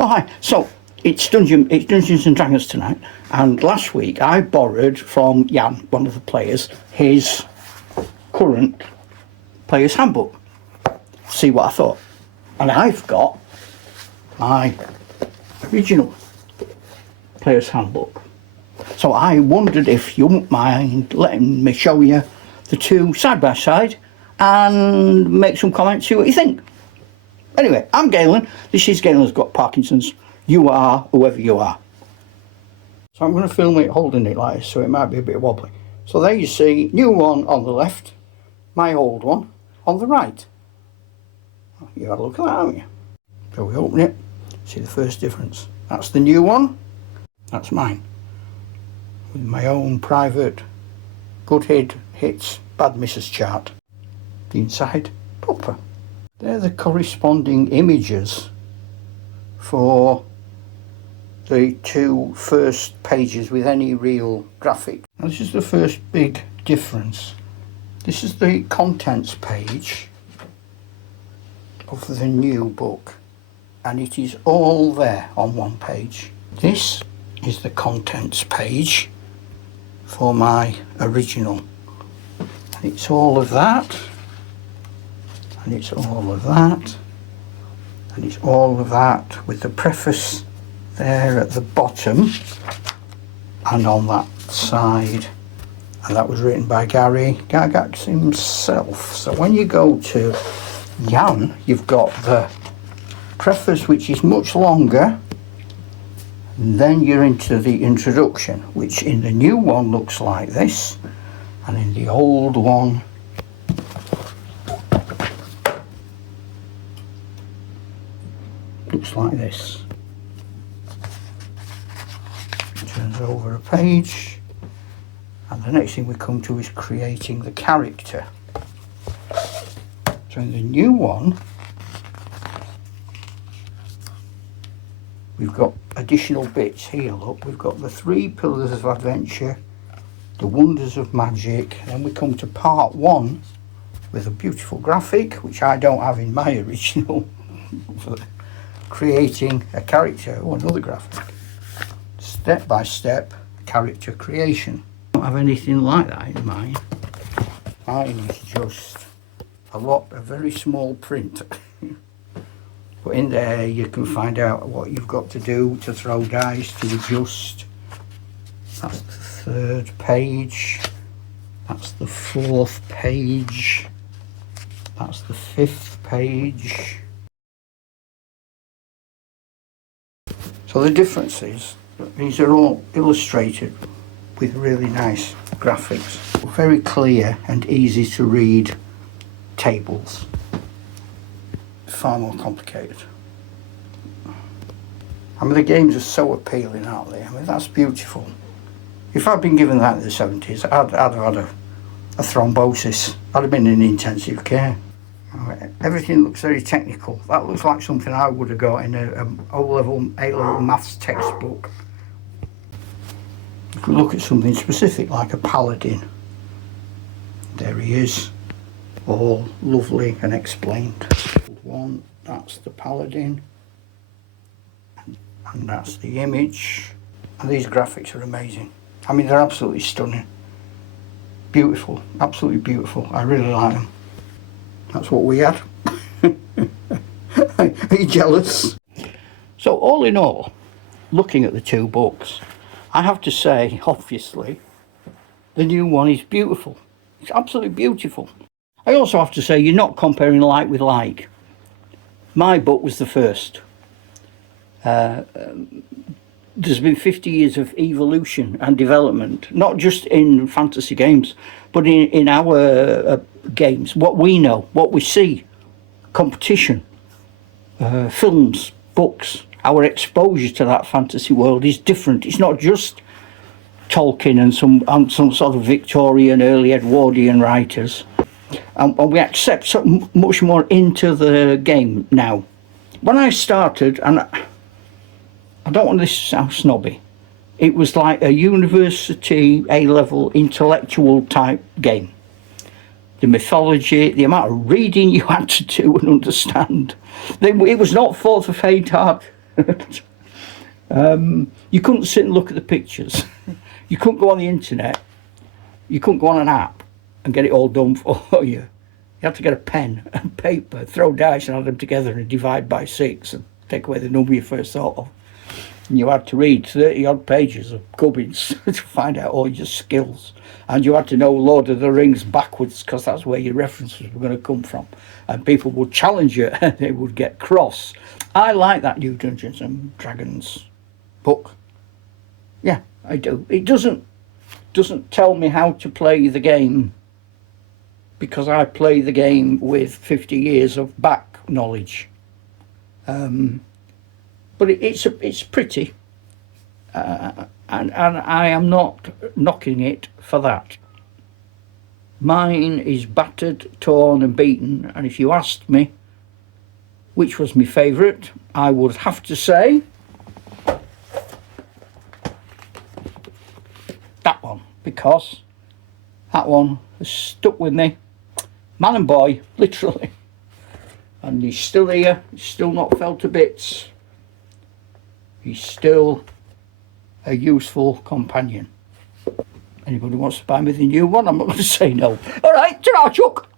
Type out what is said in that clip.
Oh hi. So it's Dungeons and Dragons tonight, and last week I borrowed from Jan, one of the players, his current player's handbook. See what I thought, and I've got my original player's handbook. So I wondered if you wouldn't mind letting me show you the two side by side and make some comments, see what you think. Anyway, I'm Galen. This is Galen's Got Parkinson's. You are whoever you are. So I'm going to film it holding it like this, so it might be a bit wobbly. So there you see, new one on the left, my old one on the right. You had a look at that, haven't you? So we open it, see the first difference. That's the new one, that's mine. With my own private good hits, bad misses chart. The inside, proper. They're the corresponding images for the two first pages with any real graphic. Now this is the first big difference. This is the contents page of the new book, and it is all there on one page. This is the contents page for my original, and it's all of that, and it's all of that, and it's all of that with the preface there at the bottom and on that side, and that was written by Gary Gygax himself. So when you go to Jan, you've got the preface, which is much longer, and then you're into the introduction, which in the new one looks like this, and in the old one looks like this. Turns over a page, and the next thing we come to is creating the character. So in the new one we've got additional bits here. Look, we've got the 3 pillars of adventure, the wonders of magic, and then we come to part 1 with a beautiful graphic, which I don't have in my original, for creating a character, or another graphic. Step by step character creation. I don't have anything like that in mine. Mine is just a very small print. But in there you can find out what you've got to do to throw dice, to adjust. That's the 3rd page. That's the 4th page. That's the 5th page. So the difference is that these are all illustrated with really nice graphics. Very clear and easy to read tables. Far more complicated. I mean, the games are so appealing, aren't they? I mean, that's beautiful. If I'd been given that in the 70s, I'd have had a thrombosis. I'd have been in intensive care. Everything looks very technical. That looks like something I would have got in a A-level maths textbook. If we look at something specific like a paladin, there he is, all lovely and explained. One, that's the paladin, and that's the image, and these graphics are amazing. I mean, they're absolutely stunning, beautiful, absolutely beautiful. I really like them. That's what we had. Are you jealous? So all in all, looking at the two books, I have to say, obviously, the new one is beautiful. It's absolutely beautiful. I also have to say, you're not comparing like with like. My book was the first. There's been 50 years of evolution and development, not just in fantasy games, but in our games, what we know, what we see, competition, films, books. Our exposure to that fantasy world is different. It's not just Tolkien and some sort of Victorian, early Edwardian writers. And we accept so much more into the game now. When I started, and I don't want this to sound snobby, it was like a university A-level intellectual type game. The mythology, the amount of reading you had to do and understand. It was not for the faint heart. You couldn't sit and look at the pictures. You couldn't go on the internet. You couldn't go on an app and get it all done for you. You had to get a pen and paper, throw dice and add them together and divide by 6 and take away the number you first thought of. And you had to read 30 odd pages of gubbins to find out all your skills. And you had to know Lord of the Rings backwards because that's where your references were going to come from. And people would challenge you and they would get cross. I like that new Dungeons and Dragons book. Yeah, I do. It doesn't tell me how to play the game because I play the game with 50 years of back knowledge. But it's pretty, and I am not knocking it for that. Mine is battered, torn and beaten, and if you asked me which was my favourite, I would have to say that one, because that one has stuck with me, man and boy, literally, and he's still here, he's still not fell to bits. He's still a useful companion. Anybody wants to buy me the new one, I'm not going to say no. All right, ta-ra, Chuck.